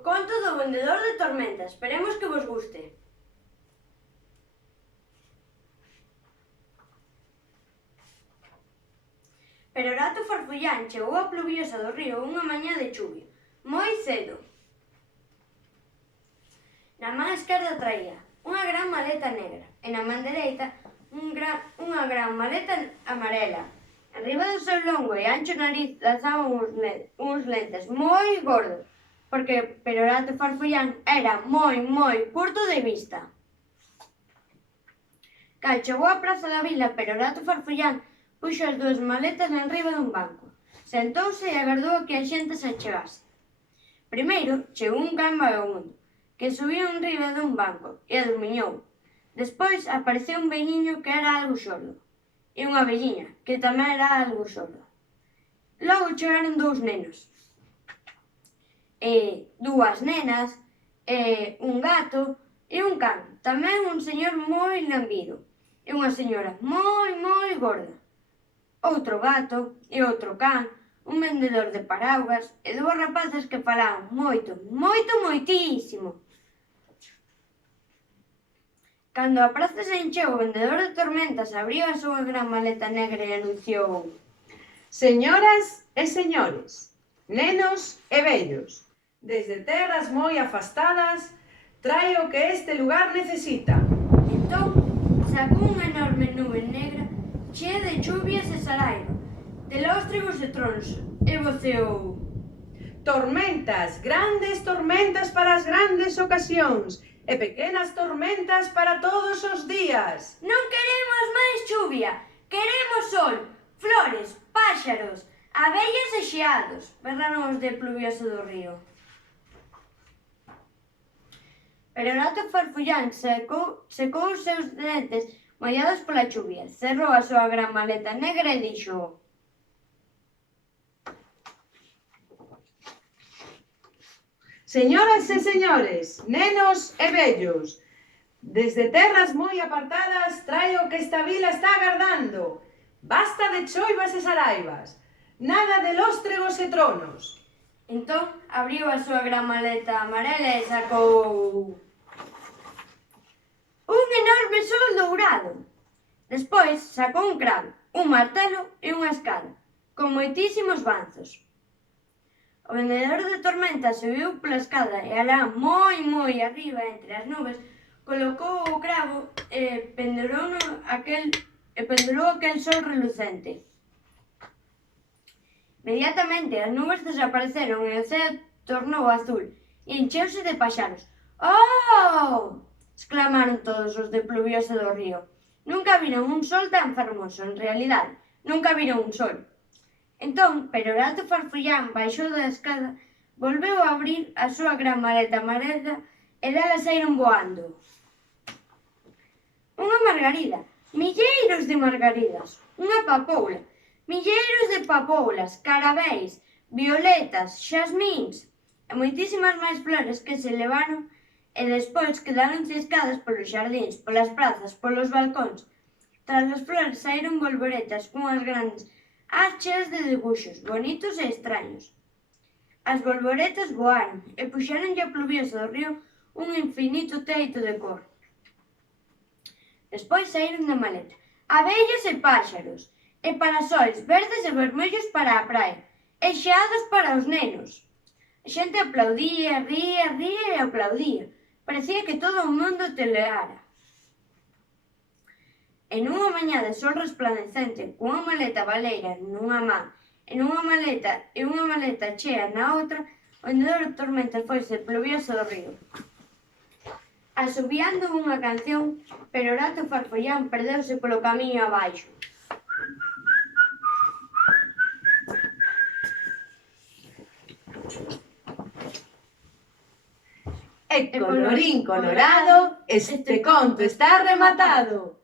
conto do vendedor de tormentas. Esperemos que vos guste. Perorato Farfullán chegou a Pluviosa do Río unha mañá de chuvia, moi cedo. Na man esquerda traía unha gran maleta negra e na man dereita unha gran maleta amarela. Arriba do seu longo e ancho nariz lanzaban uns lentes moi gordos, porque Perorato Farfullán era moi curto de vista. Cando chegou á praza da vila, Perorato Farfullán puxo as dúas maletas enriba dun banco, sentouse e agardou a que a xente se achegase. Primeiro chegou un can vagabundo, que subiu enriba dun banco e adormiñou. Despois apareceu un velliño que era algo xordo, e unha velliña, que tamén era algo xorda. Logo chegaron dous nenos, e dúas nenas, e un gato, e un can, tamén un señor moi lambido, e unha señora moi gorda, outro gato e outro can, un vendedor de paraugas e dúas rapazas que falaban moitísimo. Cando a praza se encheu, o vendedor de tormentas abriu a súa gran maleta negra e anunciou: Señoras e señores, nenos e vellos, desde terras moi afastadas, traio o que este lugar necesita. Entón, sacou unha enorme nube negra chea de chuvias e saraiva, de lóstregos e trons, e voceou: Tormentas, grandes tormentas para as grandes ocasións, e pequenas tormentas para todos os días. Non queremos máis chuvia, queremos sol, flores, páxaros, abellas e xeados, berraron os de Pluviosa do Río. Perorato Farfullán secou os seus dentes mollados pola chuvia, cerrou a súa gran maleta negra e dixo: Señoras e señores, nenos e vellos, desde terras moi apartadas traio o que esta vila está agardando. Basta de choivas e saraivas, nada de lóstregos e tronos. Entón, abriu a súa gran maleta amarela e sacou un enorme sol dourado. Despois, sacou un cravo, un martelo e unha escada, con moitísimos banzos. O vendedor de tormentas subiu pola escada e alá moi arriba, entre as nubes, colocou o cravo e pendurou aquel sol relucente. Inmediatamente as nubes desapareceron e o ceo tornou azul e encheuse de paxaros. Oh! Exclamaron todos os de Pluviosa do Río. Nunca viron un sol tan fermoso, en realidade, nunca viron un sol. Entón, Perorato Farfullán baixou da escada, volveu a abrir a súa gran maleta amarela e dela saíron voando unha margarida, milleiros de margaridas, unha papoula, milleiros de papoulas, carabéis, violetas, xasmíns e moitísimas máis flores que se levaron e despois quedaron ciscadas polos xardíns, polas prazas, polos balcóns. Tras as flores saíron bolboretas cunhas grandes cheas de debuxos, bonitos e extraños. As bolboretas voaron e puxéronlle a Pluviosa do Río un infinito teito de cor. Despois saíron da maleta abellas e páxaros, e parasois verdes e vermellos para a praia, e xeados para os nenos. A xente aplaudía, ría e aplaudía. Parecía que todo o mundo teleara. E nunha mañá de sol resplandecente, cunha maleta baleira nunha man e unha maleta chea na outra, o vendedor de tormentas foise Pluviosa do Río. Asubiando unha canción, Perorato Farfullán perdeuse polo camiño abaixo. E colorín colorado, este conto está rematado.